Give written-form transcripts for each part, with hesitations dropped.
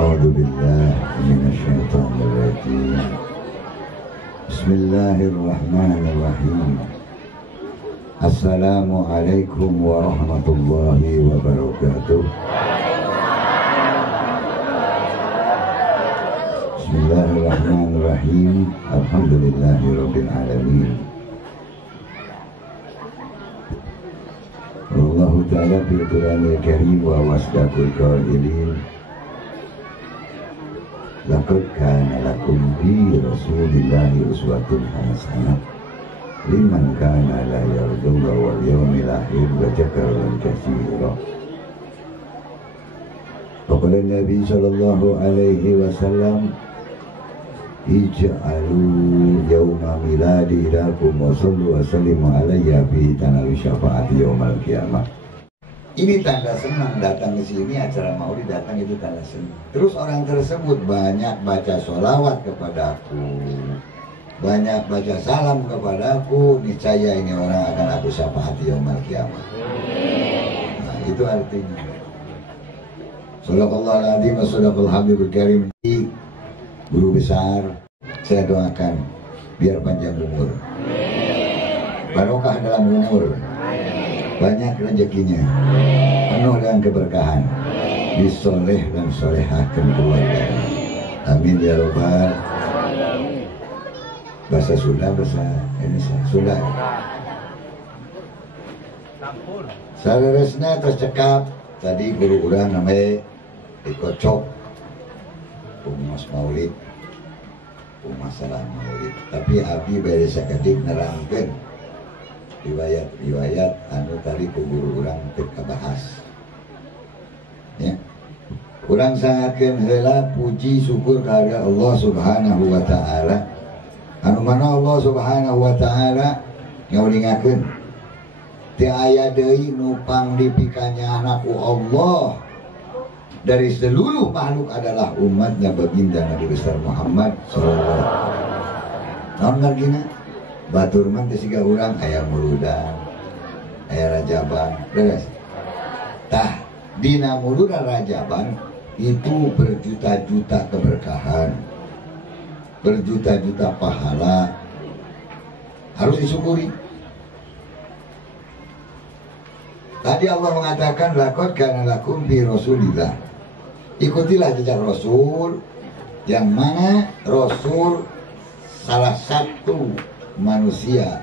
أعوذ بالله من الشيطان الرجيم. بسم الله الرحمن الرحيم. السلام عليكم ورحمة الله وبركاته. بسم الله الرحمن الرحيم. الحمد لله رب العالمين. الله تعالى في القرآن الكريم وأصدق القائلين لقد كان لكم في رسول الله أسوة حسنة لمن كان لا يرجو الله واليوم الآخر وذكر الله كثيرا. وقال النبي صلى الله عليه وسلم ij'aluu yawma miladi lakum wa sallu wa sallimu alayya fi tanalu syafaati yawmal qiyamah. Ini tanda senang datang ke sini, acara maulid datang itu tanda senang. Terus orang tersebut banyak baca sholawat kepadaku, banyak baca salam kepadaku, niscaya ini orang akan aku syafaati yawmal qiyamah. Nah, itu artinya. Shadaqallahul adzim wa shadaqal habibul karim. Guru besar, saya doakan biar panjang umur, barokah dalam umur, banyak rezekinya, penuh dengan keberkahan, disoleh dan solehahkan keluarga. Amin ya robbal. Bahasa Sunda, bahasa Indonesia, Sunda. Saresna tercekap tadi guru urang namanya dikocok. Mas maulid, masalah maulid. Tapi abdi bade sakedik nerangkeun riwayat anu tadi ku guru urang teu kabahas. Ya. Urang sangatkeun heula puji syukur ka Allah Subhanahu wa taala. Anu mana Allah Subhanahu wa taala ngaulingakeun teu aya deui nu pangdipikanya ku Allah dari seluruh makhluk adalah umatnya baginda Nabi besar Muhammad sallallahu alaihi wasallam. Naon margina? Batur mah teh siga urang aya muludan, aya rajaban, beres. Tah dina muludan rajaban itu berjuta-juta keberkahan, berjuta-juta pahala. Harus disyukuri. Tadi Allah mengatakan laqad kana lakum fi Rasulillah. Ikutilah jejak Rasul, yang mana Rasul salah satu manusia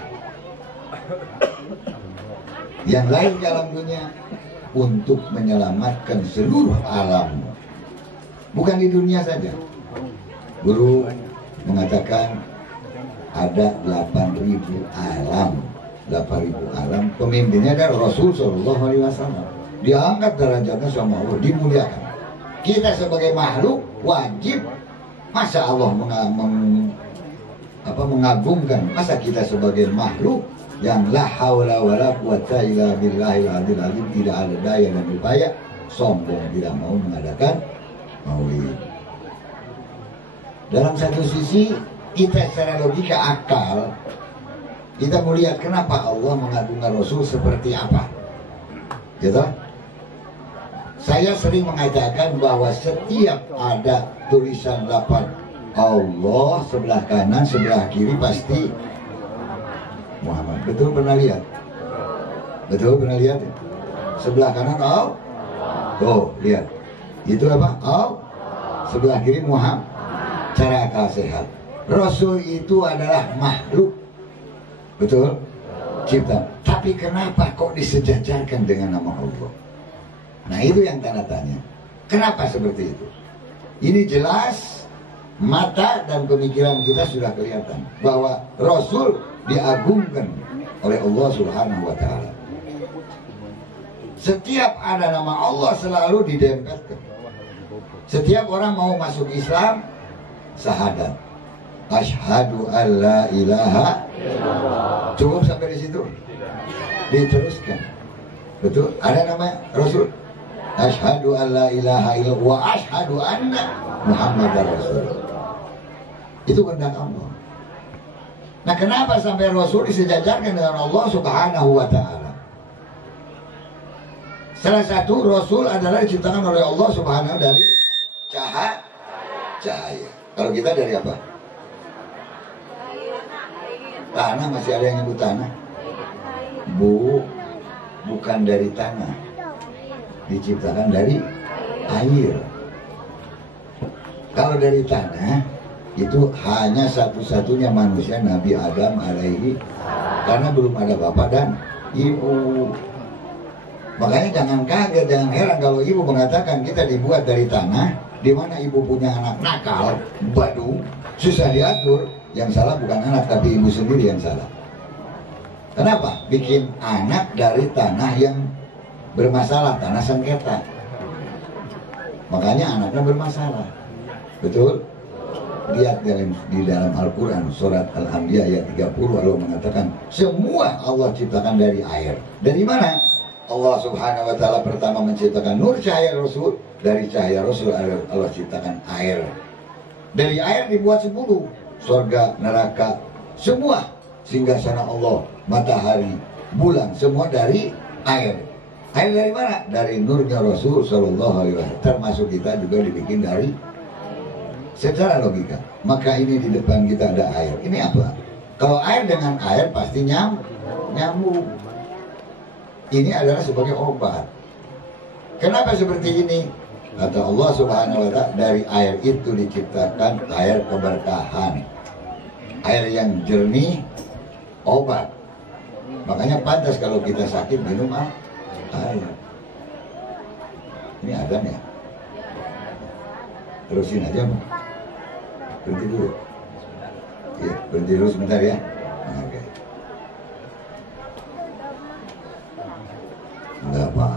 yang lahir dalam dunia untuk menyelamatkan seluruh alam, bukan di dunia saja. Guru mengatakan ada 8.000 alam, 8.000 alam, pemimpinnya adalah Rasul Sallallahu Alaihi Wasallam. Diangkat derajatnya sama Allah, dimuliakan. Kita sebagai makhluk wajib, masa Allah mengagumkan, masa kita sebagai makhluk yang la haula wala quwata illa billahil aliyil azim, tidak ada daya dan upaya, sombong tidak mau mengadakan maulid. Dalam satu sisi kita secara logika akal kita melihat kenapa Allah mengagungkan Rasul seperti apa, gitu. Saya sering mengatakan bahwa setiap ada tulisan lafaz Allah sebelah kanan, sebelah kiri pasti Muhammad. Betul pernah lihat? Betul pernah lihat? Sebelah kanan Allah. Tuh, lihat. Itu apa? Allah. Sebelah kiri Muhammad. Cara akal sehat. Rasul itu adalah makhluk. Betul? Cipta. Tapi kenapa kok disejajarkan dengan nama Allah? Nah itu yang tanda tanya. Kenapa seperti itu? Ini jelas mata dan pemikiran kita sudah kelihatan bahwa Rasul diagungkan oleh Allah Subhanahu wa taala. Setiap ada nama Allah selalu didempelkan. Setiap orang mau masuk Islam, syahadat. Asyhadu alla ilaha illallah. Cukup sampai di situ? Diteruskan. Betul? Ada nama Rasul? Asyhadu alla ilaha illallah wa asyhadu anna Muhammadar Rasulullah. Itu kehendak Allah. Nah, kenapa sampai Rasul disejajarkan dengan Allah Subhanahu wa taala? Salah satu Rasul adalah diciptakan oleh Allah Subhanahu dari Cahaya. Kalau kita dari apa? Tanah, masih ada yang nyebut tanah? Bukan dari tanah. Diciptakan dari air. Kalau dari tanah, itu hanya satu-satunya manusia Nabi Adam alaihi, karena belum ada bapak dan ibu. Makanya jangan kaget, jangan heran kalau ibu mengatakan kita dibuat dari tanah, di mana ibu punya anak nakal, badung, susah diatur. Yang salah bukan anak, tapi ibu sendiri yang salah. Kenapa? Bikin anak dari tanah yang bermasalah, tanah sengketa. Makanya anaknya bermasalah. Betul? Lihat di dalam Al-Quran, surat Al-Anbiya ayat 30, Allah mengatakan semua Allah ciptakan dari air. Dari mana? Allah subhanahu wa ta'ala pertama menciptakan nur cahaya Rasul. Dari cahaya Rasul Allah ciptakan air. Dari air dibuat 10, surga, neraka, semua singgasana Allah, matahari, bulan, semua dari air. Air dari mana? Dari nurnya Rasul Sallallahu Alaihi Wasallam. Termasuk kita juga dibikin dari, secara logika. Maka ini di depan kita ada air. Ini apa? Kalau air dengan air pasti nyambung. Ini adalah sebagai obat. Kenapa seperti ini? Kata Allah Subhanahu wa ta'ala, dari air itu diciptakan air keberkahan. Air yang jernih, obat. Makanya pantas kalau kita sakit minum air. Ini adab ya? Terusin aja, Bang. Berhenti dulu. Ya, berhenti dulu sebentar ya. Oke. Enggak apa.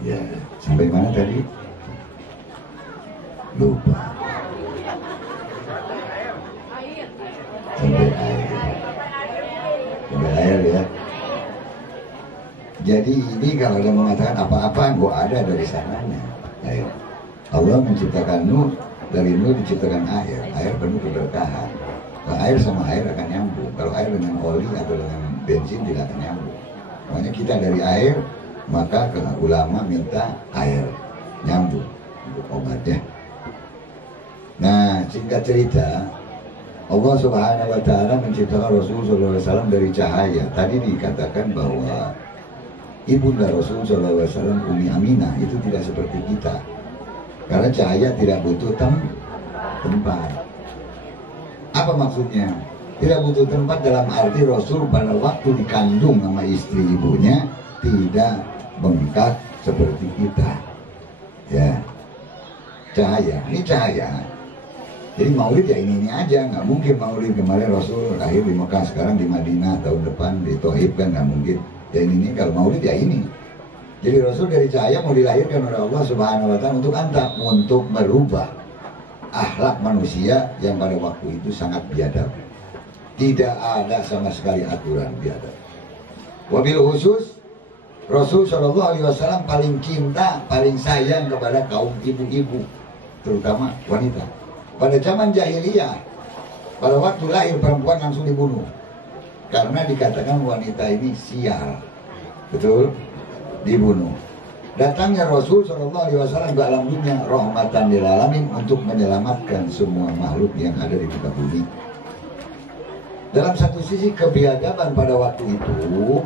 Ya, sampai mana tadi? Lupa. Sampai air. Sampai air ya. Jadi ini kalau ada mengatakan apa-apa, gua ada dari sananya. Ayo. Allah menciptakan nur, dari nur diciptakan air. Air penuh keberkahan. Kalau air sama air akan nyambung. Kalau air dengan oli atau dengan bensin tidak akan nyambung. Makanya kita dari air, maka ulama minta air. nyambung untuk obatnya. Nah, singkat cerita, Allah Subhanahu wa Ta'ala menciptakan Rasulullah SAW dari cahaya. Tadi dikatakan bahwa ibunda Rasulullah SAW, Umi Aminah, itu tidak seperti kita, karena cahaya tidak butuh tempat. Apa maksudnya? Tidak butuh tempat dalam arti Rasul pada waktu dikandung sama istri ibunya tidak bengkak seperti kita. Ya, cahaya, ini cahaya. Jadi maulid ya ini aja, nggak mungkin maulid kemarin Rasul lahir di Mekah, sekarang di Madinah, tahun depan di Thaif, kan nggak mungkin. Ya ini kalau maulid ya ini. Jadi Rasul dari cahaya mau dilahirkan oleh Allah Subhanahu wa Ta'ala untuk anta, untuk merubah akhlak manusia yang pada waktu itu sangat biadab. Tidak ada sama sekali aturan biadab. Wabil khusus Rasul Shallallahu Alaihi Wasallam paling cinta, paling sayang kepada kaum ibu-ibu, terutama wanita. Pada zaman jahiliyah, pada waktu lahir perempuan langsung dibunuh karena dikatakan wanita ini sial, betul, dibunuh. Datangnya Rasul Shallallahu Alaihi Wasallam ke alam dunia rahmatan lil alamin untuk menyelamatkan semua makhluk yang ada di muka bumi. Dalam satu sisi kebiadaban pada waktu itu,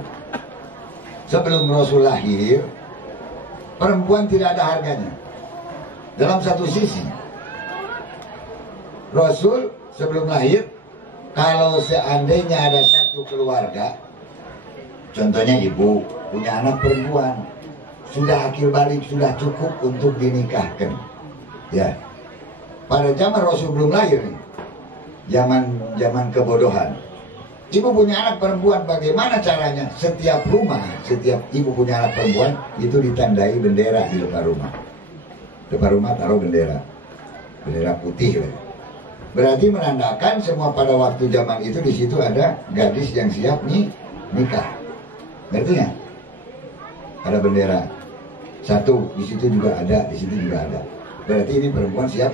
sebelum Rasul lahir, perempuan tidak ada harganya. Dalam satu sisi, Rasul sebelum lahir, kalau seandainya ada satu keluarga, contohnya ibu punya anak perempuan, sudah akil balik, sudah cukup untuk dinikahkan. Ya, pada zaman Rasul belum lahir nih, zaman kebodohan, ibu punya anak perempuan, bagaimana caranya? Setiap rumah, setiap ibu punya anak perempuan itu ditandai bendera di depan rumah. Depan rumah taruh bendera putih. Berarti menandakan semua pada waktu zaman itu di situ ada gadis yang siap nikah. Berarti ya? Ada bendera. Satu, di situ juga ada, di situ juga ada. Berarti ini perempuan siap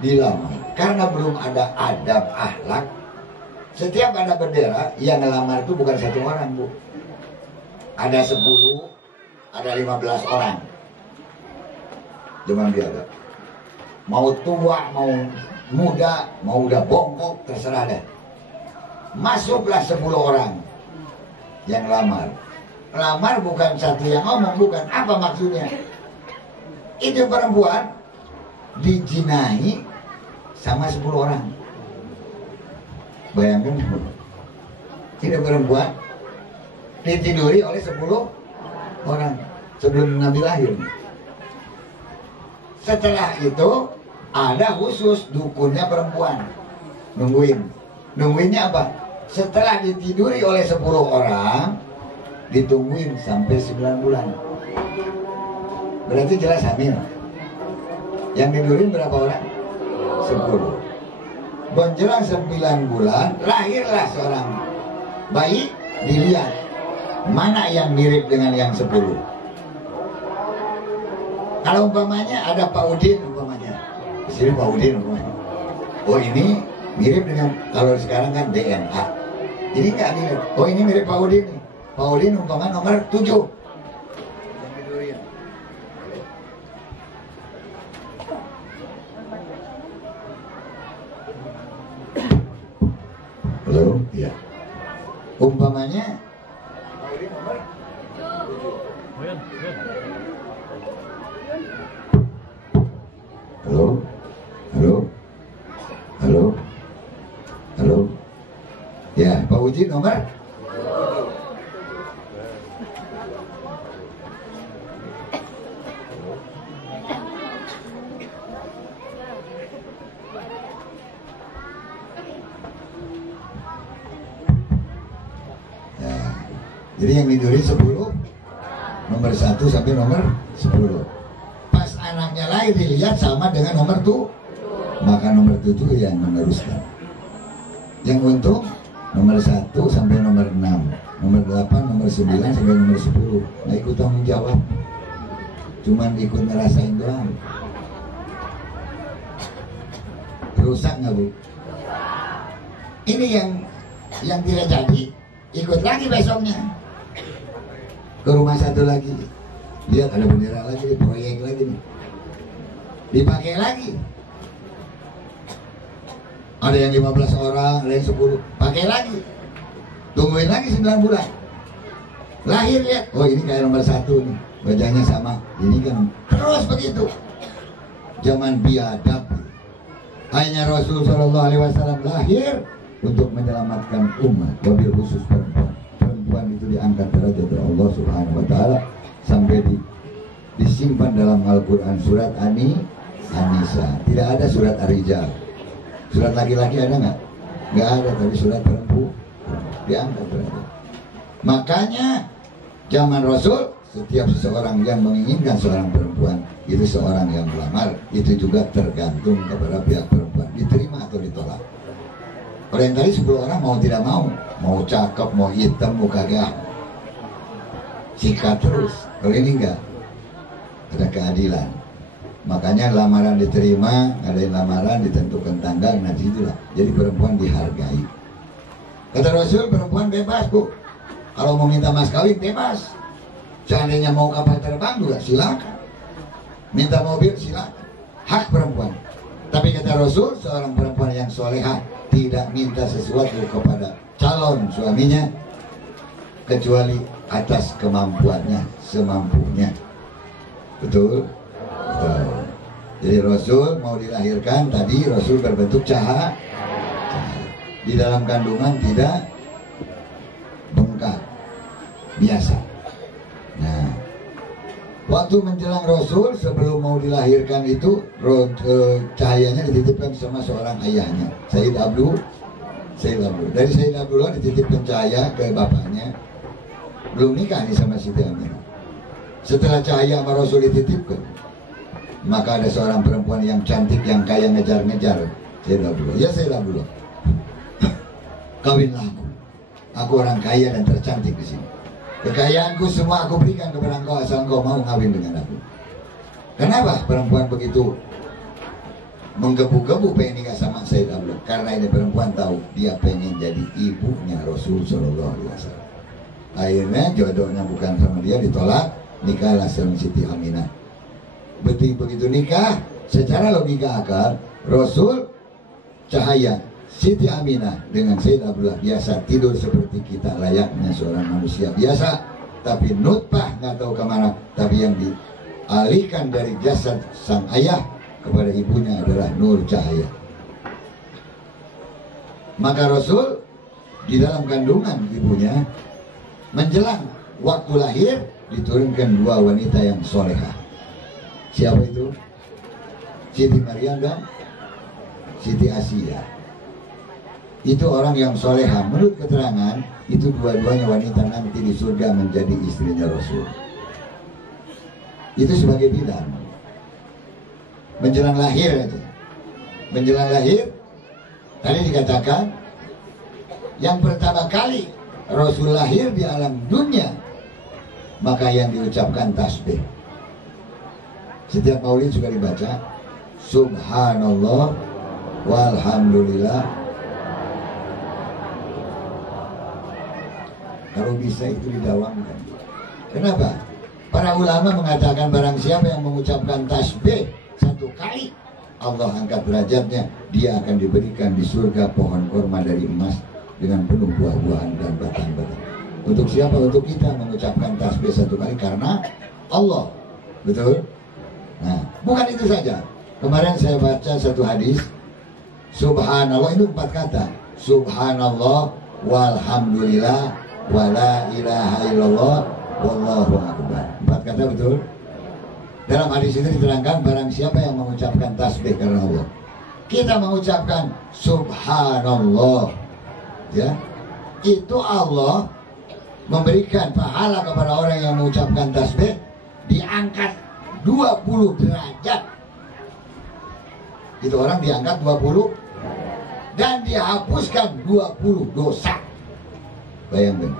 dilamar. Karena belum ada adab akhlak, setiap ada bendera yang ngelamar itu bukan satu orang, Bu. Ada 10, ada 15 orang. Zaman dia ada. Mau tua, mau muda, mau udah bongkok, terserah deh. Masuklah 10 orang yang lamar. Lamar bukan satu yang ngomong, bukan. Apa maksudnya? Itu perempuan dijinahi sama 10 orang. Bayangkan, tidak perempuan ditiduri oleh 10 orang sebelum Nabi lahir. Setelah itu ada khusus dukunnya perempuan, nungguinnya apa? Setelah ditiduri oleh 10 orang, ditungguin sampai 9 bulan. Berarti jelas hamil. Yang tidurin berapa orang? 10. Menjelang 9 bulan lahirlah seorang bayi, dilihat mana yang mirip dengan yang 10. Kalau umpamanya ada Pak Udin, umpamanya di sini Pak Udin umpamanya. Oh ini mirip dengan, kalau sekarang kan DNA. Ini nggak mirip. Oh ini mirip Pak Udin nih. Pak Udin umpamanya nomor 7. Halo, ya. Umpamanya Pak Udin nomor 7. Halo, halo, halo, halo. Ya, Pak Uji nomor. Jadi yang tiduri 10, nomor 1 sampai nomor 10. Pas anaknya lahir dilihat sama dengan nomor 2, maka nomor 7 yang meneruskan. Yang untung nomor 1 sampai nomor 6, nomor 8, nomor 9 sampai nomor 10. Nah ikut tanggung jawab, cuman ikut ngerasain doang. Rusak nggak, Bu? Ini yang tidak jadi, ikut lagi besoknya ke rumah satu lagi. Lihat ada bendera lagi, proyek lagi nih, dipakai lagi. Ada yang 15 orang, ada yang 10, pakai lagi. Tungguin lagi 9 bulan. Lahir lihat, oh ini kayak nomor 1 nih, wajahnya sama. Ini kan terus begitu. Zaman biadab. Hanya Rasul Shallallahu Alaihi Wasallam lahir untuk menyelamatkan umat, wabil khusus perempuan. Perempuan itu diangkat derajat oleh Allah Subhanahu Wa Taala sampai disimpan dalam Al-Quran surat An-Nisa. Tidak ada surat Ar-Rijal. Surat laki-laki ada nggak? Nggak ada, tapi surat perempuan diangkat derajat. Makanya zaman Rasul, setiap seseorang yang menginginkan seorang perempuan, itu seorang yang melamar, itu juga tergantung kepada pihak perempuan, diterima atau ditolak. Orang tadi 10 orang mau tidak mau cakep, mau hitam, mau kagak, sikat terus. Kalau ini enggak, ada keadilan. Makanya lamaran diterima, ngadain lamaran, ditentukan tanggal, nanti itulah. Jadi perempuan dihargai. Kata Rasul, perempuan bebas bu. Kalau mau minta mas kawin bebas. Seandainya mau kapal terbang juga silakan. Minta mobil silakan. Hak perempuan. Tapi kata Rasul, seorang perempuan yang solehah tidak minta sesuatu kepada calon suaminya kecuali atas kemampuannya, semampunya. Betul? Betul. Jadi Rasul mau dilahirkan tadi, Rasul berbentuk cahaya. Di dalam kandungan tidak bengkak, biasa. Nah, waktu menjelang Rasul sebelum mau dilahirkan itu cahayanya dititipkan sama seorang ayahnya, Sayyid Abdul. Dari Sayyid Abdullah dititipkan cahaya ke bapaknya. Belum nikah nih sama Siti Aminah. Setelah cahaya sama Rasul dititipkan, maka ada seorang perempuan yang cantik, yang kaya, ngejar-ngejar Sayyid Abdullah. Ya Sayyid Abdullah, kawinlah aku orang kaya dan tercantik di sini. Kekayaanku semua aku berikan kepada engkau asal engkau mau kawin dengan aku. Kenapa perempuan begitu menggebu-gebu pengen nikah sama Sayyid Abdullah? Karena ini perempuan tahu dia pengen jadi ibunya Rasul Shallallahu Alaihi Wasallam. Akhirnya jodohnya bukan sama dia, ditolak, nikahlah sama Siti Aminah. Begitu nikah, secara logika akal, Rasul cahaya, Siti Aminah dengan Sayyid Abdullah biasa tidur seperti kita layaknya seorang manusia biasa, tapi nutfah nggak tahu kemana, tapi yang dialihkan dari jasad sang ayah kepada ibunya adalah nur cahaya. Maka Rasul di dalam kandungan ibunya, menjelang waktu lahir diturunkan 2 wanita yang solehah. Siapa itu? Siti Maryam dan Siti Asia. Itu orang yang solehah. Menurut keterangan itu dua-duanya wanita nanti di surga menjadi istrinya Rasul. Itu sebagai bidan. Menjelang lahir aja. Menjelang lahir tadi dikatakan yang pertama kali Rasul lahir di alam dunia, maka yang diucapkan tasbih. Setiap maulid juga dibaca Subhanallah walhamdulillah. Kalau bisa itu didawamkan. Kenapa? Para ulama mengatakan barang siapa yang mengucapkan tasbih 1 kali, Allah angkat derajatnya, dia akan diberikan di surga pohon kurma dari emas dengan penuh buah-buahan dan batang-batang. Untuk siapa? Untuk kita mengucapkan tasbih 1 kali karena Allah. Betul? Nah, bukan itu saja. Kemarin saya baca satu hadis, Subhanallah itu 4 kata. Subhanallah walhamdulillah wala ilaha illallah wallahu akbar. 4 kata, betul? Dalam hadis itu diterangkan barang siapa yang mengucapkan tasbih karena Allah. Kita mengucapkan Subhanallah, ya, itu Allah memberikan pahala kepada orang yang mengucapkan tasbih, diangkat 20 derajat. Itu orang diangkat 20 dan dihapuskan 20 dosa. Bayangkan,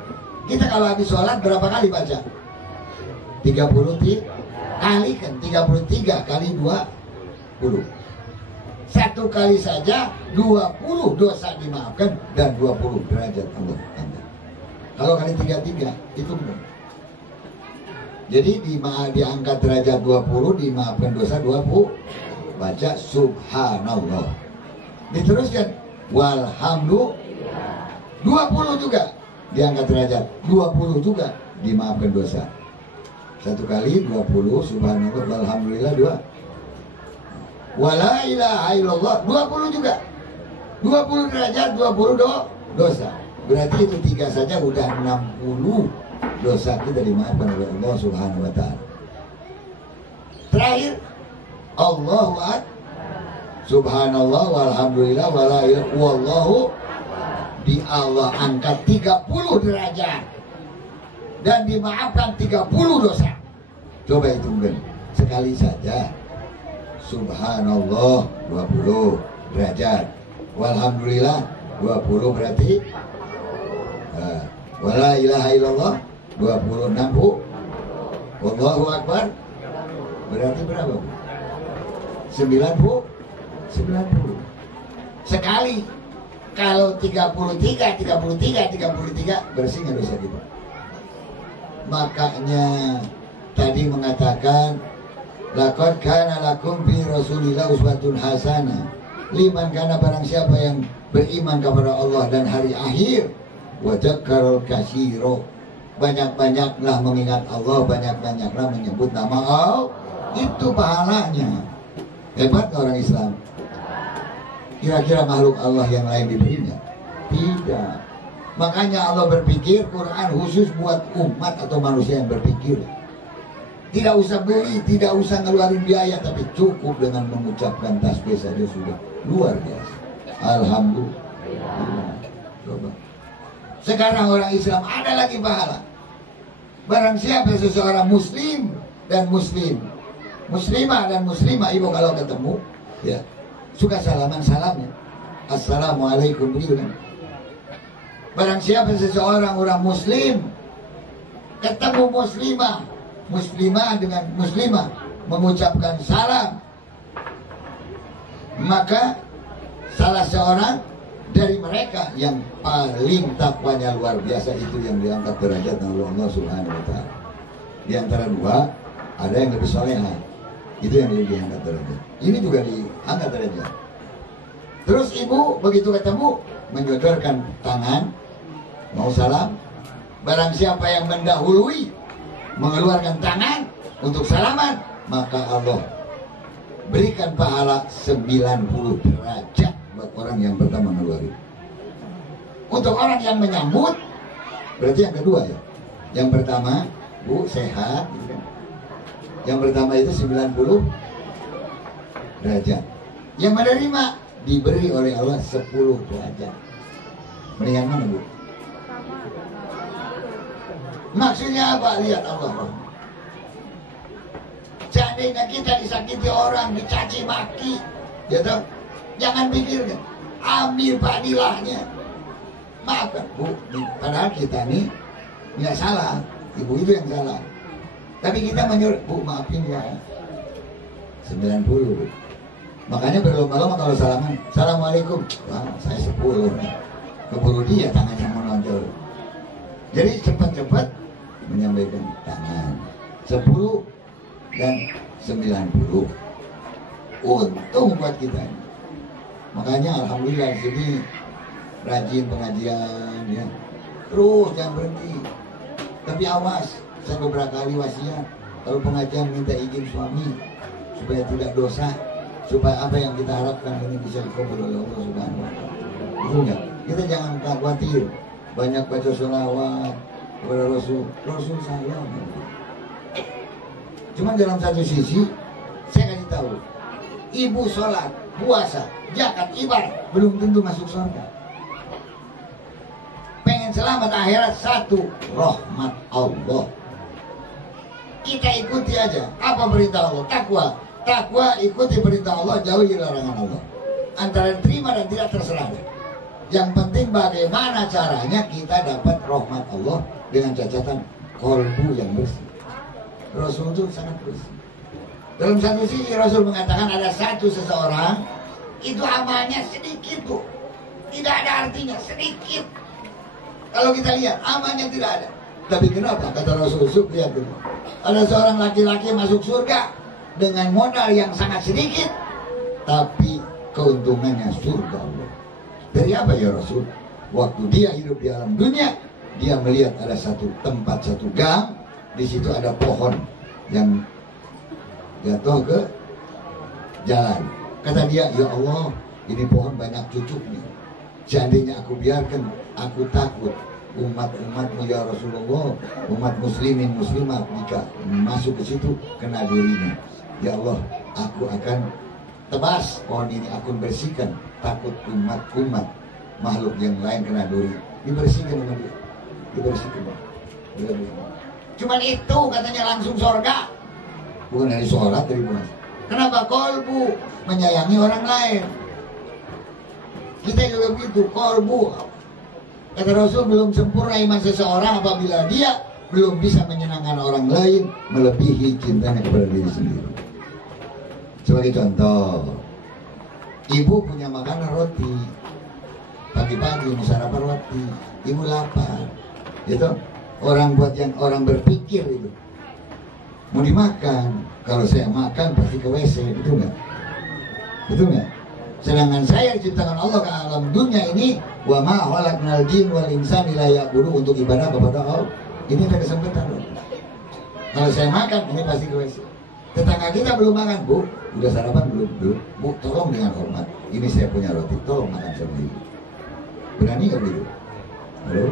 kita kalau habis sholat berapa kali baca? 30 kali kan, 33 kali 20. 1 kali saja 20 dosa dimaafkan dan 20 derajat Allah angkat. Kalau kali 33 itu benar. Jadi diangkat derajat 20, dimaafkan dosa 20. Baca subhanallah. Diteruskan walhamdulillah 20 juga diangkat derajat, 20 juga dimaafkan dosa. Satu kali 20 subhanallah walhamdulillah 2. Wala ilaha illallah 20 juga. 20 derajat 20 dosa. Berarti itu 3 saja udah 60 dosa kita dimaafkan oleh Allah Subhanahu wa taala. Terakhir Allahu akbar. Subhanallah walhamdulillah wala ilaha wallahu, di Allah angkat 30 derajat dan dimaafkan 30 dosa. Coba hitungkan sekali saja. Subhanallah 20 derajat, walhamdulillah 20 berarti wala ilaha illallah 26, wallahu akbar berarti berapa? 90 sekali. Kalau 33 bersih nggak dosa kita. Makanya tadi mengatakan laqad kana lakum fi Rasulillah uswatun hasanah liman kana, barang siapa yang beriman kepada Allah dan hari akhir, wa dzakkarul katsira, banyak-banyaklah mengingat Allah, banyak-banyaklah menyebut nama Allah, itu pahalanya. Hebat orang Islam. Kira-kira makhluk Allah yang lain diberinya? Tidak. Makanya Allah berpikir Quran khusus buat umat atau manusia yang berpikir. Tidak usah beli, tidak usah ngeluarin biaya, tapi cukup dengan mengucapkan tasbih saja sudah luar biasa. Alhamdulillah. Coba. Sekarang orang Islam ada lagi pahala. Barang siapa seseorang muslim dan muslim, muslimah dan muslimah, ibu kalau ketemu ya suka salamnya assalamualaikum begitu kan. Barang siapa seseorang orang muslim ketemu muslimah dengan muslimah mengucapkan salam, maka salah seorang dari mereka yang paling takwanya luar biasa itu yang diangkat derajat oleh Allah Subhanahu wa taala. Di antara dua ada yang lebih soleha, itu yang diangkat derajat. Ini juga diangkat derajat. Terus ibu begitu ketemu menyodorkan tangan mau salam. Barang siapa yang mendahului mengeluarkan tangan untuk salaman, maka Allah berikan pahala 90 derajat buat orang yang pertama mengeluarkan. Untuk orang yang menyambut berarti yang kedua ya. Yang pertama, Bu sehat gitu kan. Yang pertama itu 90 derajat. Yang menerima diberi oleh Allah 10 derajat. Mendingan mana Bu? Maksudnya apa? Lihat Allah. Seandainya kita disakiti orang, dicaci maki, ya toh, jangan pikirkan, ambil padilahnya. Maafkan Bu, padahal kita nih nggak salah, ibu itu yang salah. Tapi kita menyuruh, Bu maafin ya 90 Bu. Makanya berlomba-lomba kalau salaman, Assalamualaikum, wah saya 10 keburu dia tangannya menonjol. Jadi cepat-cepat menyampaikan tangan 10 dan 90. Untung buat kita. Makanya alhamdulillah di sini rajin pengajian ya. Terus jangan berhenti. Tapi awas, saya beberapa kali wasiat kalau pengajian minta izin suami supaya tidak dosa, supaya apa yang kita harapkan ini bisa dikabul oleh Allah Subhanahu wa taala. Betul enggak? Kita jangan khawatir banyak baca sholawat kepada Rasul sayang. Cuma dalam satu sisi saya kasih tahu, ibu sholat, puasa, zakat, ibadah belum tentu masuk surga. Pengen selamat akhirat, satu rahmat Allah. Kita ikuti aja apa perintah Allah, takwa ikuti perintah Allah, jauhi larangan Allah. Antara terima dan tidak terserah. Yang penting bagaimana caranya kita dapat rahmat Allah dengan catatan kolbu yang bersih. Rasul itu sangat bersih. Dalam satu sisi Rasul mengatakan ada seseorang itu amalnya sedikit Bu, tidak ada artinya, sedikit. Kalau kita lihat amalnya tidak ada, Tapi kenapa? Kata Rasul, lihat dulu. Ada seorang laki-laki masuk surga dengan modal yang sangat sedikit, tapi keuntungannya surga Allah. Dari apa ya Rasul? Waktu dia hidup di alam dunia, dia melihat ada satu tempat, satu gang, di situ ada pohon yang jatuh ke jalan. Kata dia, ya Allah, ini pohon banyak cucuknya. Seandainya aku biarkan, aku takut umat-umatmu ya Rasulullah, umat muslimin muslimat jika masuk ke situ kena durinya. Ya Allah, aku akan tebas pohon ini, aku bersihkan, takut umat-umat makhluk yang lain kena duri. Dibersihkan dengan dia, dibersihkan. Cuman itu katanya langsung surga. Bukan dari sholat, dari puasa. Kenapa? Kolbu menyayangi orang lain. Kita juga begitu, kolbu. Kata Rasul, belum sempurna iman seseorang apabila dia belum bisa menyenangkan orang lain melebihi cintanya kepada diri sendiri. Sebagai contoh, ibu punya makanan roti, pagi-pagi mau sarapan roti, ibu lapar, gitu. Orang buat yang orang berpikir itu mau dimakan. Kalau saya makan pasti ke WC, betul nggak? Betul nggak? Sedangkan saya diciptakan Allah ke alam dunia ini, wa ma khalaqnal jin wal insan illa ya'budu, untuk ibadah kepada Allah. Ini ada kesempatan loh. Kalau saya makan ini pasti ke WC. Tetangga kita belum makan, Bu, udah sarapan belum? Belum. Bu, tolong dengan hormat, ini saya punya roti, tolong makan sama ibu. Berani nggak begitu? Halo,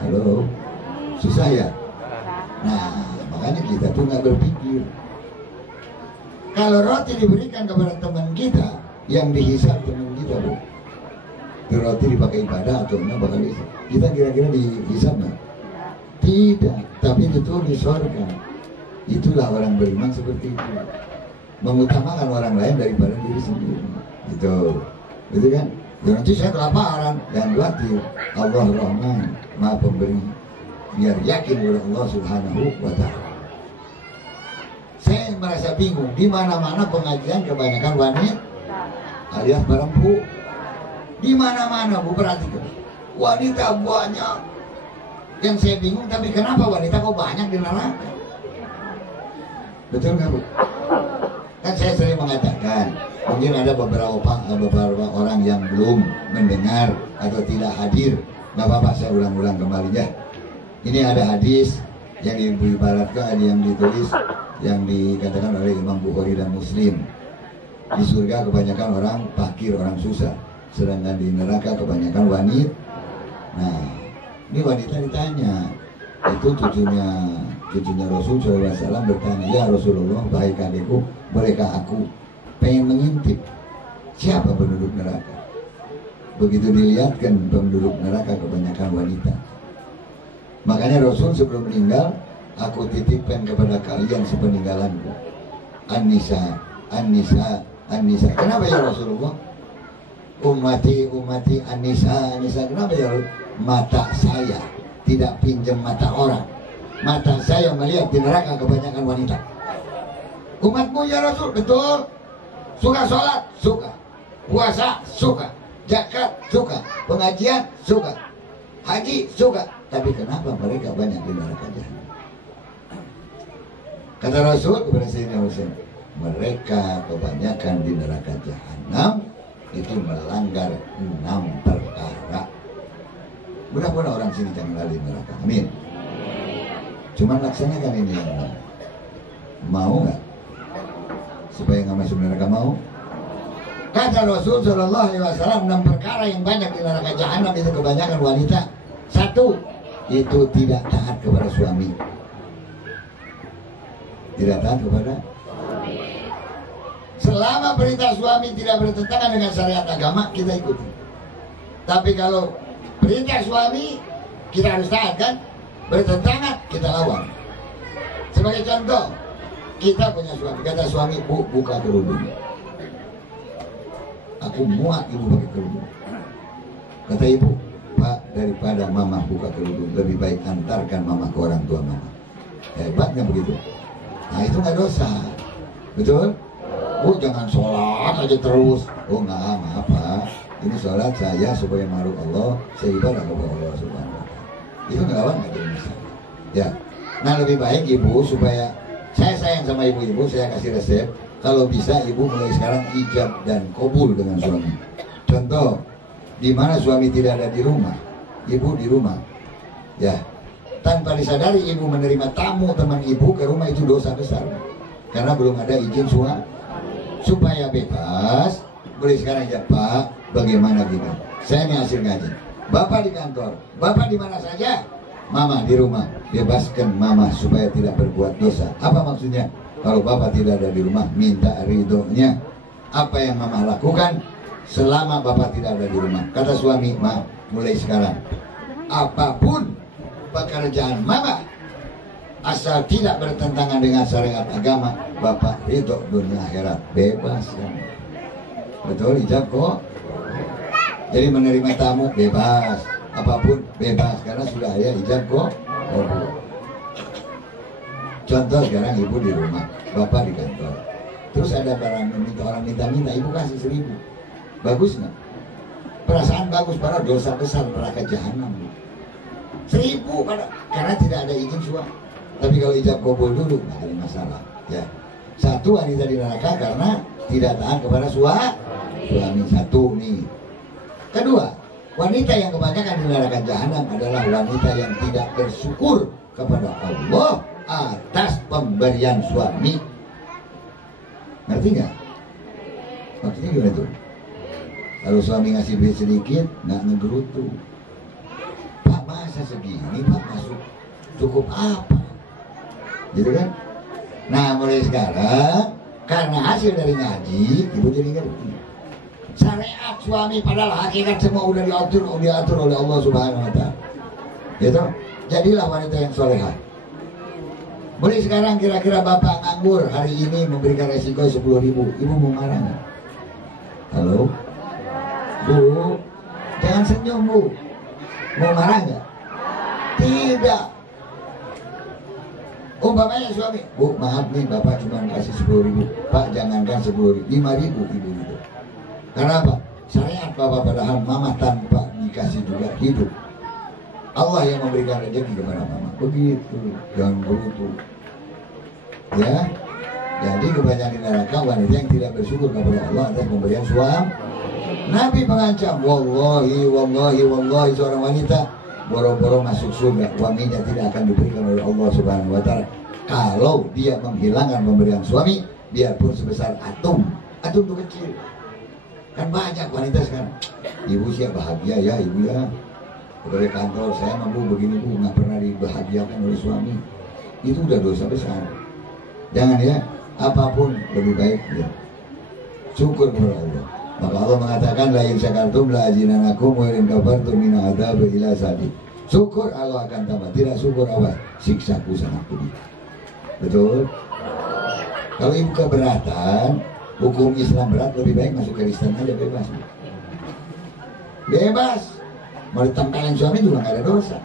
halo, susah ya. Nah, makanya kita tuh nggak berpikir. Kalau roti diberikan kepada teman kita, yang dihisap teman kita, Bu, itu roti dipakai ibadah atau enggak bakal dihisap. Kita kira-kira dihisap nggak? Tidak, tapi itu di surga. Itulah orang beriman seperti itu, mengutamakan orang lain daripada diri sendiri. Gitu kan? Ya, nanti saya kelaparan, jangan khawatir, Allah Rahman, Maha Pemberi. Biar yakin kepada Allah Subhanahu wa Ta'ala. Saya merasa bingung, di mana-mana pengajian kebanyakan wanita alias perempuan. Di mana-mana, Bu, perhatikan. Wanita banyak. Yang saya bingung, tapi kenapa wanita kok banyak di neraka? Betul nggak, Bu? Kan saya sering mengatakan, mungkin ada beberapa orang yang belum mendengar atau tidak hadir. Nggak apa-apa, saya ulang-ulang kembali ya. Ini ada hadis yang diibaratkan, yang ditulis, yang dikatakan oleh Imam Bukhari dan Muslim. Di surga kebanyakan orang fakir, orang susah, sedangkan di neraka kebanyakan wanita. Nah, ini wanita ditanya, itu cucunya Rasul SAW bertanya, ya Rasulullah, baik adikku, bolehkah aku pengen mengintip siapa penduduk neraka? Begitu dilihatkan penduduk neraka kebanyakan wanita. Makanya Rasul sebelum meninggal, aku titipkan kepada kalian sepeninggalanku, An-Nisa, An-Nisa, An-Nisa. Kenapa ya Rasulullah? Ummati, ummati, An-Nisa, An-Nisa. Kenapa ya Rasul? Mata saya tidak pinjam mata orang. Mata saya melihat di neraka kebanyakan wanita. Umatmu ya Rasul, betul. Suka sholat, suka. Puasa, suka. Zakat, suka. Pengajian, suka. Haji, suka. Tapi kenapa mereka banyak di neraka jahanam? Kata Rasul kepada Sayyidina Husain, mereka kebanyakan di neraka jahanam itu melanggar 6 perkara. Mudah-mudahan orang sini jangan lari neraka. Amin. Cuma laksanakan ini yang mau nggak? Supaya nggak masuk neraka, mau? Kata Rasul Shallallahu Alaihi Wasallam, 6 perkara yang banyak di neraka jahanam itu kebanyakan wanita. 1, itu tidak taat kepada suami. Tidak taat kepada suami. Selama perintah suami tidak bertentangan dengan syariat agama, kita ikuti. Tapi kalau perintah suami kita harus taat, kan? Bertentangan, kita lawan. Sebagai contoh, kita punya suami, kata suami, Bu, buka kerudung. Aku muak ibu pakai kerudung. Kata ibu, Pak, daripada mama buka kerudung, lebih baik antarkan mama ke orang tua mama. Hebatnya begitu. Nah, itu nggak dosa, betul? Bu, jangan sholat aja terus. Oh nggak, maaf Pak, ini sholat saya supaya makhluk Allah, saya ibadah kepada Allah Subhanahu wa Ta'ala. Itu ngelawan nggak jadi masalah. Ya, nah lebih baik ibu, supaya saya sayang sama ibu-ibu, saya kasih resep. Kalau bisa ibu mulai sekarang ijab dan kabul dengan suami. Contoh, di mana suami tidak ada di rumah, ibu di rumah. Ya, tanpa disadari ibu menerima tamu teman ibu ke rumah, itu dosa besar. Karena belum ada izin suami. Supaya bebas, mulai sekarang ya Pak, bagaimana gini? Saya ini hasil ngaji. Bapak di kantor, bapak di mana saja, mama di rumah. Bebaskan mama supaya tidak berbuat dosa. Apa maksudnya? Kalau bapak tidak ada di rumah, minta ridhonya. Apa yang mama lakukan selama bapak tidak ada di rumah? Kata suami, ma, mulai sekarang apapun pekerjaan mama, asal tidak bertentangan dengan syariat agama, bapak ridho dunia akhirat. Bebas kan? Betul, ijab kok. Jadi menerima tamu bebas, apapun bebas, karena sudah ada ijab kok. Contoh sekarang ibu di rumah, bapak di kantor. Terus ada barang orang minta-minta, ibu kasih 1.000. Bagus nggak? Perasaan bagus, padahal dosa besar, neraka jahanam. 1.000 karena tidak ada izin suami. Tapi kalau ijab kabul dulu, nggak ada masalah. Ya, satu wanita di neraka karena tidak taat kepada suami. Satu nih. Kedua, wanita yang kebanyakan di neraka jahanam adalah wanita yang tidak bersyukur kepada Allah atas pemberian suami. Ngerti nggak? Maksudnya gimana tuh? Kalau suami ngasih duit sedikit, nggak ngegerutu. Pak, masa segini Pak masuk cukup apa? Gitu kan? Nah, mulai sekarang karena hasil dari ngaji, ibu jadi ngerti. Syariat suami padahal hakikat semua udah diatur oleh Allah Subhanahu wa Ta'ala. Gitu? Jadilah wanita yang solehah. Mulai sekarang kira-kira bapak nganggur hari ini memberikan resiko 10.000, ibu mau marah nggak? Halo, bu, jangan senyum bu. Mau marah nggak? Tidak. Umpamanya suami, bu maaf nih bapak cuma kasih 10.000, pak jangankan 10.000, 5.000 ibu itu. Karena apa? Syariat bapak padahal mama tanpa dikasih juga hidup. Allah yang memberikan rezeki kepada mama. Begitu, jangan berutuh. Ya, jadi kebanyakan di neraka wanita yang tidak bersyukur kepada Allah atas pemberian suami. Nabi mengancam, wallahi seorang wanita boro-boro masuk surga, suaminya tidak akan diberikan oleh Allah Subhanahu wa Ta'ala kalau dia menghilangkan pemberian suami, biarpun sebesar atom itu kecil. Kan banyak wanita sekarang, ibu siap bahagia ya ibu ya, dari kantor saya mampu begini bu, nggak pernah dibahagiakan oleh suami, itu udah dosa besar. Jangan ya, apapun lebih baik ya syukur kepada Allah. Maka Allah mengatakan la in syakartum la azinanakum wa in kafartum min adzab ila sadid. Syukur Allah akan tambah, tidak syukur apa? Siksaku sangat pedih. Betul? Kalau ibu keberatan, hukum Islam berat, lebih baik masuk Kristen aja, bebas. Bebas. Mau ditempelin suami juga nggak ada dosa.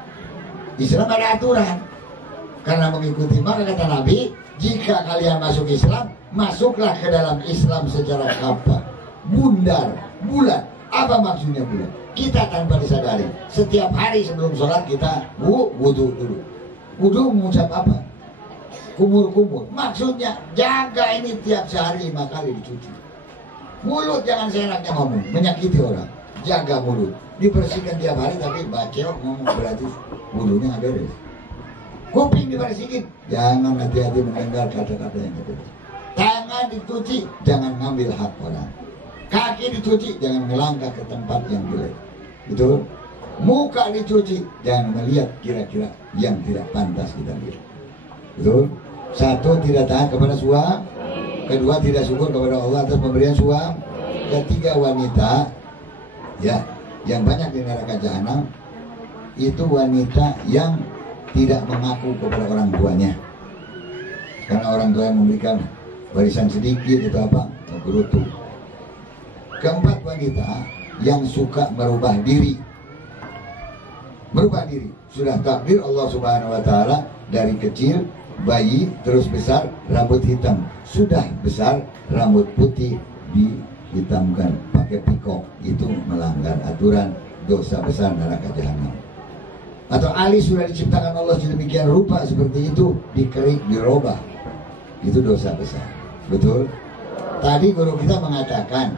Islam ada aturan. Karena mengikuti, maka kata Nabi, jika kalian masuk Islam, masuklah ke dalam Islam secara apa? Bundar, bulat. Apa maksudnya bulat? Kita tanpa disadari, setiap hari sebelum sholat kita wudu dulu. Wudu mengucap apa? Kumur-kumur. Maksudnya jaga ini tiap sehari 5 kali dicuci. Mulut jangan seenaknya ngomong, menyakiti orang. Jaga mulut. Dibersihkan tiap hari, tapi bacot ngomong berarti wudunya nggak beres. Kuping dibersihin, jangan hati-hati mendengar kata-kata yang berbeda. Tangan dicuci, jangan ngambil hak orang. Kaki dicuci, jangan melangkah ke tempat yang jelek. Betul? Muka dicuci, jangan melihat kira-kira yang tidak pantas kita lihat. Betul? Satu, tidak taat kepada suami. Kedua, tidak syukur kepada Allah atas pemberian suami. Ketiga, wanita ya yang banyak di neraka jahanam itu wanita yang tidak mengaku kepada orang tuanya. Karena orang tua yang memberikan warisan sedikit itu apa? Gerutu. Keempat, wanita yang suka merubah diri. Merubah diri. Sudah takdir Allah Subhanahu wa Ta'ala dari kecil, bayi, terus besar, rambut hitam. Sudah besar, rambut putih dihitamkan pakai pikok. Itu melanggar aturan, dosa besar neraka jahanam. Atau alis sudah diciptakan Allah sedemikian rupa seperti itu, dikerik, dirobah, itu dosa besar. Betul? Tadi guru kita mengatakan,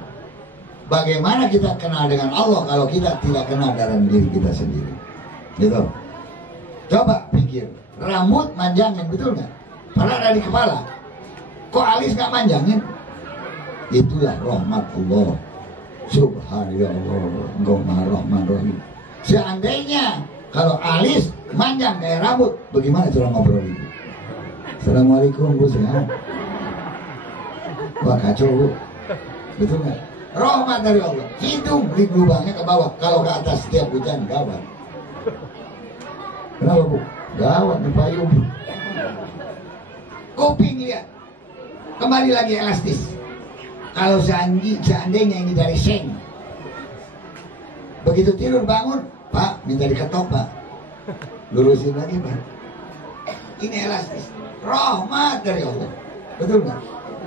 bagaimana kita kenal dengan Allah kalau kita tidak kenal dalam diri kita sendiri? Gitu. Coba pikir, rambut manjangin, betul nggak? Padahal ada di kepala. Kok alis nggak manjangin? Itulah rahmat Allah. Subhanallah, Engkau Maha Rahman Rahim. Seandainya kalau alis manjang kayak rambut, bagaimana cara ngobrol itu? Assalamualaikum Bu, sehat? Wah kacau Bu, betul nggak? Rahmat dari Allah. Hidung di lubangnya ke bawah, kalau ke atas setiap hujan gawat. Kenapa Bu? Gawat nih payung. Kuping lihat, kembali lagi elastis. Kalau seandainya ini dari seng, begitu tidur bangun, Pak minta diketok Pak, lurusin lagi Pak. Ini elastis, rahmat dari Allah, betul nggak?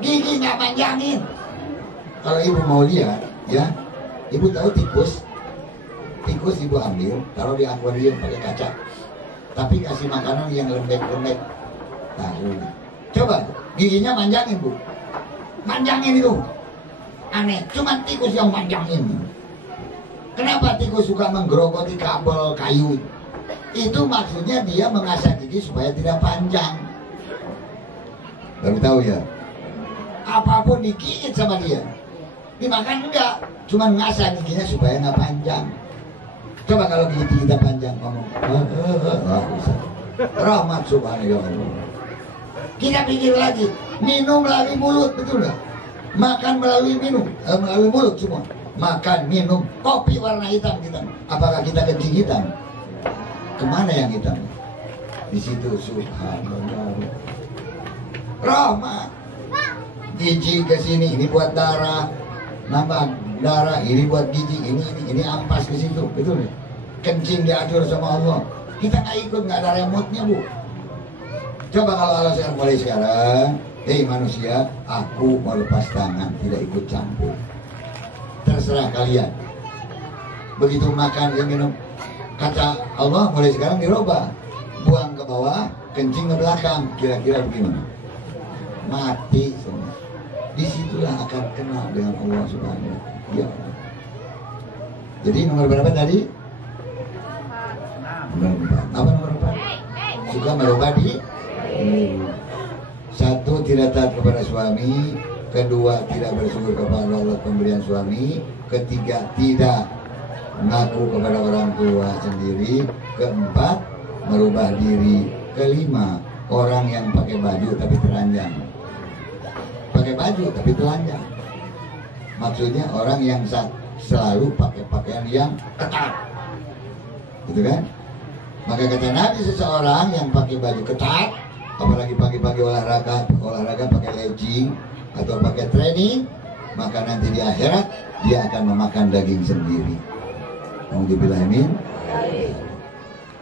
Gigi nggak panjangin. Kalau ibu mau lihat, ya, ibu tahu tikus ibu ambil, taruh di akuarium pakai kaca, tapi kasih makanan yang lembek-lembek. Tahu. Coba giginya manjangin Bu, manjangin itu. Aneh, cuma tikus yang manjangin. Kenapa tikus suka menggerogoti kabel kayu? Itu maksudnya dia mengasah gigi supaya tidak panjang. Baru tahu ya. Apapun digigit sama dia, dimakan enggak, cuma ngasah giginya supaya nggak panjang. Coba kalau gigi kita panjang, ngomong, rahmat subhanallah. Kita pikir lagi, minum melalui mulut, betul nggak? Makan melalui melalui mulut semua. Makan, minum, kopi warna hitam kita. Apakah kita kencing hitam? Kemana yang hitam? Di situ subhanallah. Rahmat. Gigi ke sini, ini buat darah, nambah darah, ini buat gigi, ini ampas ke situ, betul ya? Kencing diatur sama Allah. Kita nggak ikut, nggak ada remote-nya Bu. Coba kalau Allah sekarang mulai sekarang, hei manusia, aku mau lepas tangan, tidak ikut campur. Terserah kalian. Begitu makan dan minum, kata Allah mulai sekarang dirubah. Buang ke bawah, kencing ke belakang. Kira-kira bagaimana? Mati semua. Disitulah akan kenal dengan Allah Subhanahu wa Ta'ala. Ya. Jadi nomor berapa tadi? Nomor 4. Apa nomor 4? Suka merubah di satu, tidak taat kepada suami. Kedua, tidak bersyukur kepada Allah pemberian suami. Ketiga, tidak mengaku kepada orang tua sendiri. Keempat, merubah diri. Kelima, orang yang pakai baju tapi telanjang. Pakai baju tapi telanjang, maksudnya orang yang selalu pakai pakaian yang ketat, gitu kan? Maka kata Nabi, seseorang yang pakai baju ketat, apalagi pagi-pagi olahraga pakai legging atau pakai training, maka nanti di akhirat dia akan memakan daging sendiri. Alhamdulillah, amin.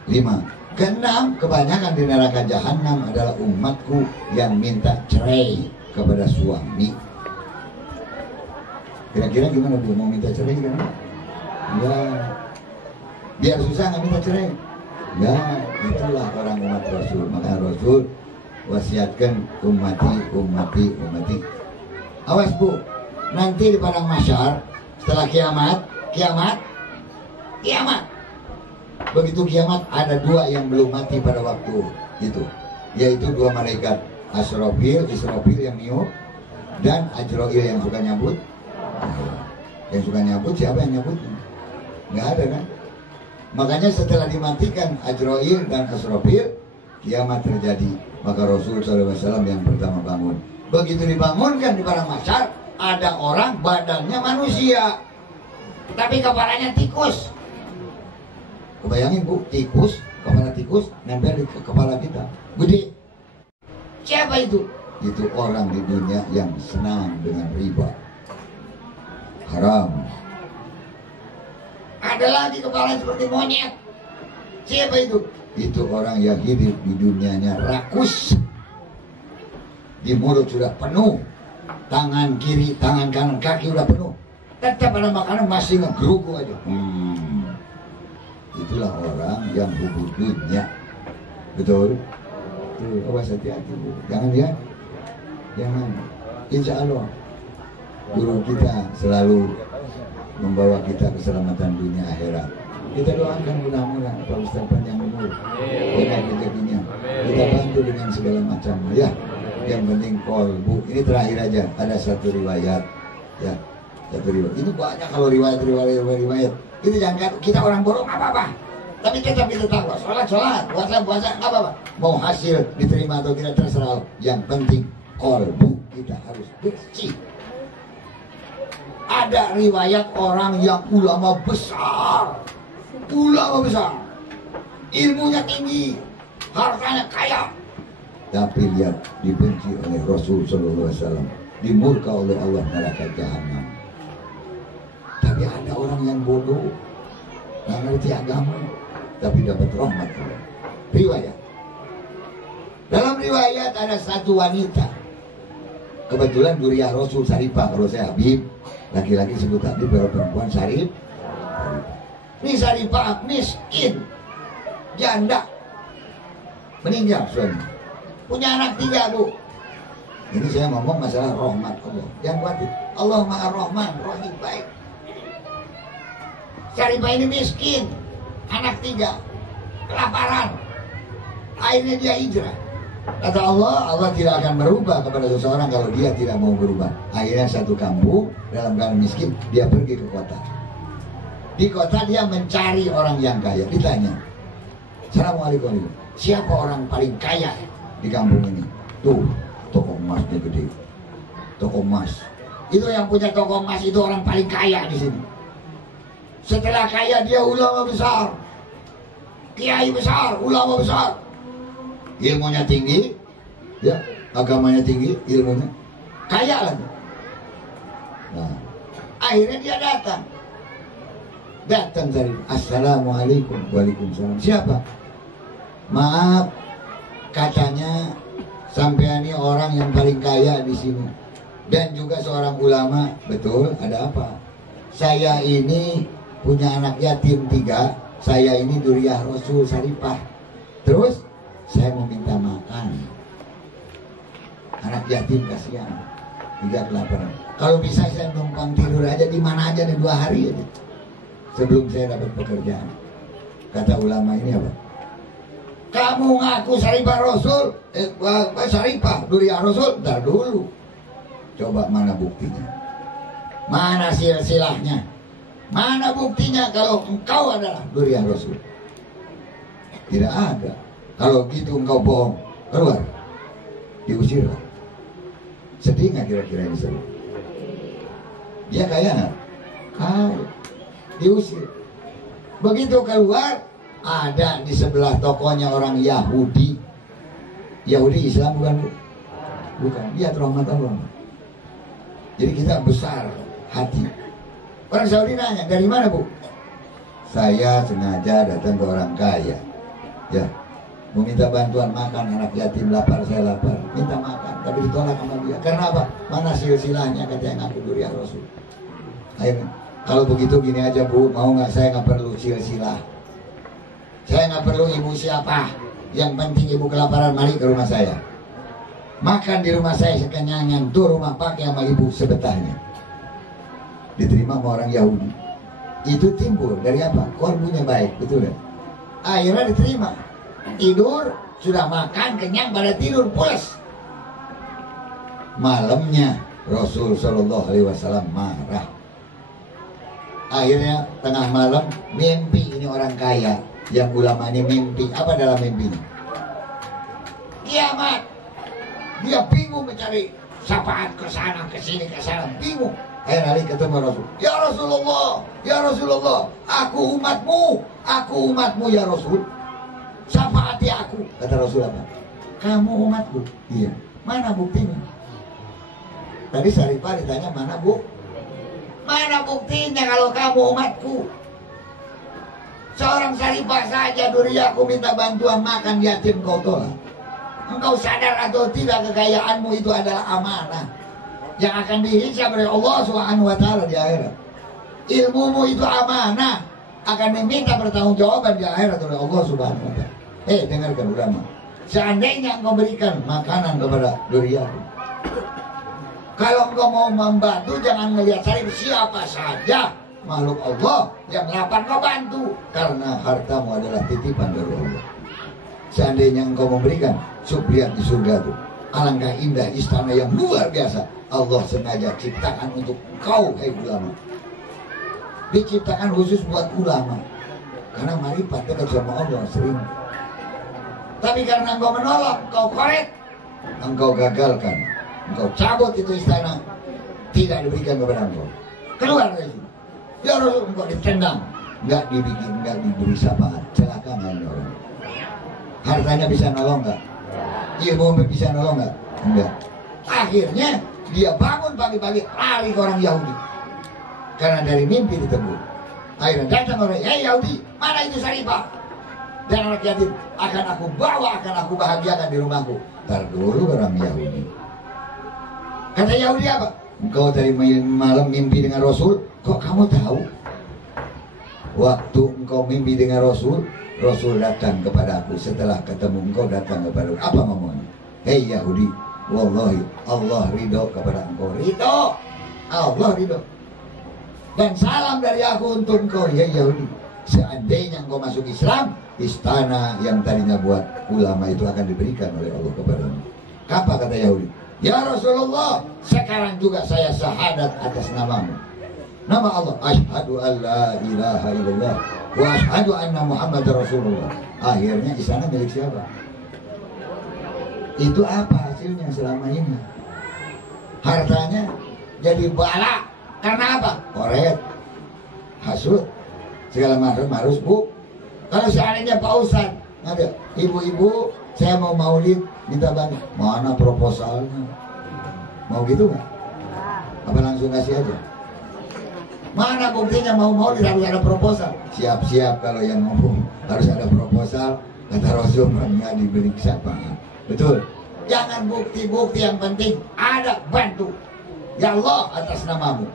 5. Keenam, kebanyakan di neraka jahanam adalah umatku yang minta cerai kepada suami. Kira-kira gimana Bu? Mau minta cerai gimana? Enggak. Biar susah nggak minta cerai? Enggak. Itulah orang umat Rasul. Maka Rasul wasiatkan ummati. Awas Bu, nanti di padang mahsyar setelah kiamat. Begitu kiamat ada dua yang belum mati pada waktu itu, yaitu dua malaikat. Israfil yang niup, dan Ajrail yang suka nyabut. Yang suka nyabut, siapa yang nyabut? Nggak ada kan? Makanya setelah dimatikan Ajrail dan Israfil, kiamat terjadi. Maka Rasul SAW yang pertama bangun. Begitu dibangunkan di padang mahsyar, ada orang badannya manusia, tapi kepalanya tikus. Kebayangin Bu, kepala tikus nempel di kepala kita, gede. Siapa itu? Itu orang di dunia yang senang dengan riba, haram. Ada lagi kepala seperti monyet. Siapa itu? Itu orang yang hidup di dunianya rakus. Di mulut sudah penuh, tangan kiri, tangan kanan, kaki udah penuh, tetap ada makanan masih ngegerugu aja. itulah orang yang hubur dunia. Betul? Tuh, awas hati-hati Bu. Jangan ya. Jangan. Insya Allah guru kita selalu membawa kita keselamatan dunia akhirat. Kita doakan mudah-mudahan Pak Ustaz panjang umur, banyak rezekinya. Kita bantu dengan segala macam ya. Yang penting kolbu. Ini terakhir aja, ada satu riwayat ya. Satu riwayat. Ini banyak kalau riwayat. Ini jangan kita orang bohong apa-apa. Tapi tetap kita tahu, sholat, puasa, apa-apa. Mau hasil diterima atau tidak terserah. Yang penting kolbu kita harus bersih. Ada riwayat orang yang ulama besar, ilmunya tinggi, hartanya kaya, tapi lihat dibenci oleh Rasul Sallallahu Alaihi Wasallam, dimurka oleh Allah neraka jahanam. Tapi ada orang yang bodoh, nggak ngerti agama, tapi dapat rahmat Allah. Riwayat. Dalam riwayat ada satu wanita, kebetulan Duriah Rasul Saripah, kalau saya Habib, laki-laki sebut Habib, kalau perempuan Sarip. Ini Saripah miskin, janda, meninggal suami, punya anak 3 Bu. Ini saya ngomong masalah rahmat Allah. Yang khawatir Allah Maha Rahman, Rahim, baik. Saripah ini miskin, anak 3, kelaparan, akhirnya dia hijrah. Kata Allah tidak akan berubah kepada seseorang kalau dia tidak mau berubah. Akhirnya satu kampung dalam keadaan miskin, dia pergi ke kota. Di kota dia mencari orang yang kaya. Ditanya, Assalamualaikum, siapa orang paling kaya di kampung ini? Tuh, toko emasnya gede. Toko emas. Itu yang punya toko emas itu orang paling kaya di sini. Setelah kaya dia ulama besar, kiai besar, ulama besar. Ilmunya tinggi, ya, agamanya tinggi, ilmunya kaya lagi. Nah, akhirnya dia datang dari Assalamualaikum, waalaikumsalam. Siapa? Maaf, katanya sampean ini orang yang paling kaya di sini dan juga seorang ulama. Betul? Ada apa? Saya ini punya anak yatim 3. Saya ini Duriah Rasul Saripah. Terus saya meminta makan. Anak yatim kasihan, 3 kelaparan. Kalau bisa saya numpang tidur aja di mana aja nih 2 hari aja. Sebelum saya dapat pekerjaan. Kata ulama ini apa? Kamu ngaku Saripah Rasul, Saripah Duriah Rasul. Ntar dulu. Coba mana buktinya? Mana silsilahnya? Mana buktinya kalau engkau adalah Duriah Rasul? Tidak ada. Kalau gitu engkau bohong, keluar, diusirlah. Sedih nggak kira-kira ini seru? Dia kaya nggak? Kaya, diusir. Begitu keluar, ada di sebelah tokonya orang Yahudi. Yahudi Islam bukan? Bukan. Dia rahmat Allah. Jadi kita besar hati. Orang Saudi nanya, dari mana Bu? Saya sengaja datang ke orang kaya, ya, mau minta bantuan makan, anak yatim lapar, saya lapar, minta makan, tapi ditolak sama dia. Karena apa? Mana silsilahnya, katanya ngaku Duriah Rasul. Akhirnya, kalau begitu gini aja Bu, mau nggak? Saya nggak perlu silsilah, saya nggak perlu ibu siapa, yang penting ibu kelaparan, mari ke rumah saya, makan di rumah saya sekenyangan, tuh rumah pakai sama ibu sebetahnya. Diterima sama orang Yahudi. Itu timbul dari apa? Kolbunya baik, betul ya? Akhirnya diterima. Tidur, sudah makan, kenyang, pada tidur, pulas. Malamnya Rasul Shallallahu Alaihi Wasallam marah. Akhirnya tengah malam mimpi ini orang kaya, yang ulama ini mimpi. Apa dalam mimpinya? Kiamat. Dia bingung mencari syafaat ke sana, ke sini, ke sana, bingung. Hari ketemu Rasul. Ya Rasulullah, ya Rasulullah, aku umatmu ya Rasul. Syafaati aku. Kata Rasul apa? Kamu umatku. Iya. Mana buktinya? Tadi Saripah ditanya mana Bu? Mana buktinya kalau kamu umatku? Seorang Saripah saja Duriah, aku minta bantuan makan yatim kau tolak. Engkau sadar atau tidak kekayaanmu itu adalah amanah yang akan dihisab oleh Allah Subhanahu wa taala di akhirat. Ilmumu itu amanah akan diminta pertanggungjawaban di akhirat oleh Allah Subhanahu wa Ta'ala. Dengarkan ulama, seandainya engkau berikan makanan kepada durianku, kalau engkau mau membantu jangan melihat saya, siapa saja makhluk Allah yang lapar kau bantu, karena hartamu adalah titipan dari Allah. Seandainya engkau memberikan, lihat di surga itu alangkah indah istana yang luar biasa. Allah sengaja ciptakan untuk kau, hai ulama. Diciptakan khusus buat ulama, karena marifat dekat sama Allah sering. Tapi karena engkau menolak, engkau korek, engkau gagalkan, engkau cabut itu istana, tidak diberikan kepada engkau. Keluar dari sini. Ya Rasul, engkau ditendang, nggak dibikin, nggak diberi syafaat, celaka nggak orang. Hartanya bisa nolong nggak? Ilmu bisa nolong nggak? Enggak. Akhirnya dia bangun pagi-pagi lari ke orang Yahudi, karena dari mimpi ditegur. Akhirnya datang orang, Yahudi, mana itu Sarifah dan anak yatim? Akan aku bawa, akan aku bahagiakan di rumahku. Ntar dulu orang Yahudi. Kata Yahudi apa? Engkau tadi malam mimpi dengan Rasul. Kok kamu tahu? Waktu engkau mimpi dengan Rasul, Rasul datang kepadaku. Setelah ketemu engkau datang kepadaku. Apa ngomongnya? Hei Yahudi, wallahi Allah ridho kepada engkau. Ridho, Allah ridho. Dan salam dari aku untuk engkau, ya Yahudi. Seandainya engkau masuk Islam, istana yang tadinya buat ulama itu akan diberikan oleh Allah kepadamu. Apa kata Yahudi? Ya Rasulullah, sekarang juga saya syahadat atas namamu, nama Allah. Asyhadu an la ilaha illallah wa asyhadu anna Muhammad Rasulullah. Akhirnya istana milik siapa? Itu apa hasilnya selama ini? Hartanya jadi bala. Karena apa? Koret, hasut, segala macam harus bu. Kalau seandainya Pak Ustadz ada ibu-ibu, saya mau maulid minta bantu, mana proposalnya? Mau gitu nggak? Apa langsung kasih aja? Mana buktinya mau maulid harus ada proposal? Siap-siap kalau yang ngomong harus ada proposal. Kata Rasul, nggak diberi siapa? Betul. Jangan bukti-bukti, yang penting ada bantu. Ya Allah atas namamu.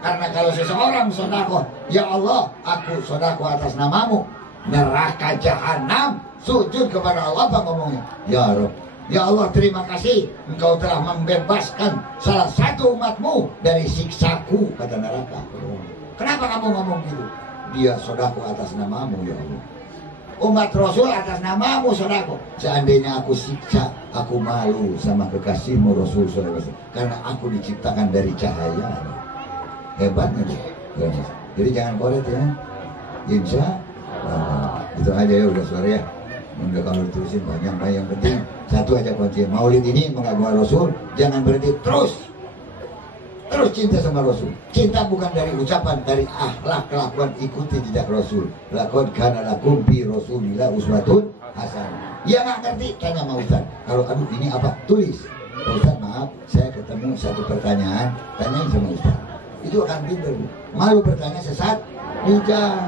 Karena kalau seseorang sodako, ya Allah aku sodako atas namamu, neraka jahanam sujud kepada Allah. Apa ngomongnya? Ya Rabb, ya Allah terima kasih engkau telah membebaskan salah satu umatmu dari siksaku, kata neraka. Kenapa kamu ngomong gitu? Dia sodako atas namamu ya Allah. Umat Rasul atas namamu sodako. Seandainya aku siksa, aku malu sama kekasihmu Rasul SAW, karena aku diciptakan dari cahaya. Hebatnya tuh. Jadi jangan koret ya. Insya Allah. Itu aja ya, udah sore ya. Udah kalau diterusin banyak. Yang penting satu aja kunci. Maulid ini mengagungkan Rasul. Jangan berhenti, terus cinta sama Rasul. Cinta bukan dari ucapan, dari akhlak kelakuan. Ikuti jejak Rasul. Laqad kana lakum fi Rasulillah uswatun hasanah. Ya nggak ngerti, tanya sama Ustaz. Kalau aduh ini apa? Tulis. Ustaz maaf, saya ketemu satu pertanyaan. Tanyain sama Ustaz. Itu akan pintar. Malu bertanya sesat, bijak.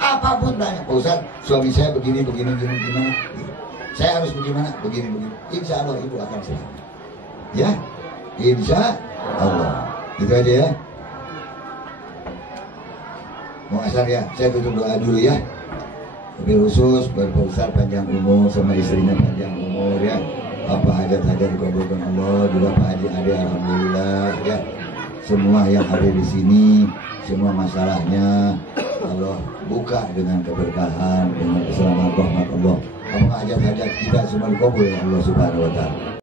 Apapun tanya, Pak Ustaz, suami saya begini, gimana? Saya harus bagaimana? Begini. Insya Allah ibu akan selamat. Ya, insya Allah. Itu aja ya. Mau asal ya, saya tutup doa dulu ya. Lebih khusus buat Pak Ustaz panjang umur, sama istrinya panjang umur ya. Apa hajat-hajat dikabulkan Allah. Juga Pak Haji Ade, alhamdulillah ya. Semua yang ada di sini, semua masalahnya Allah buka dengan keberkahan, dengan keselamatan rahmat Allah. Apakah hajat-hajat kita semua dikabul oleh Allah Subhanahu wa Ta'ala.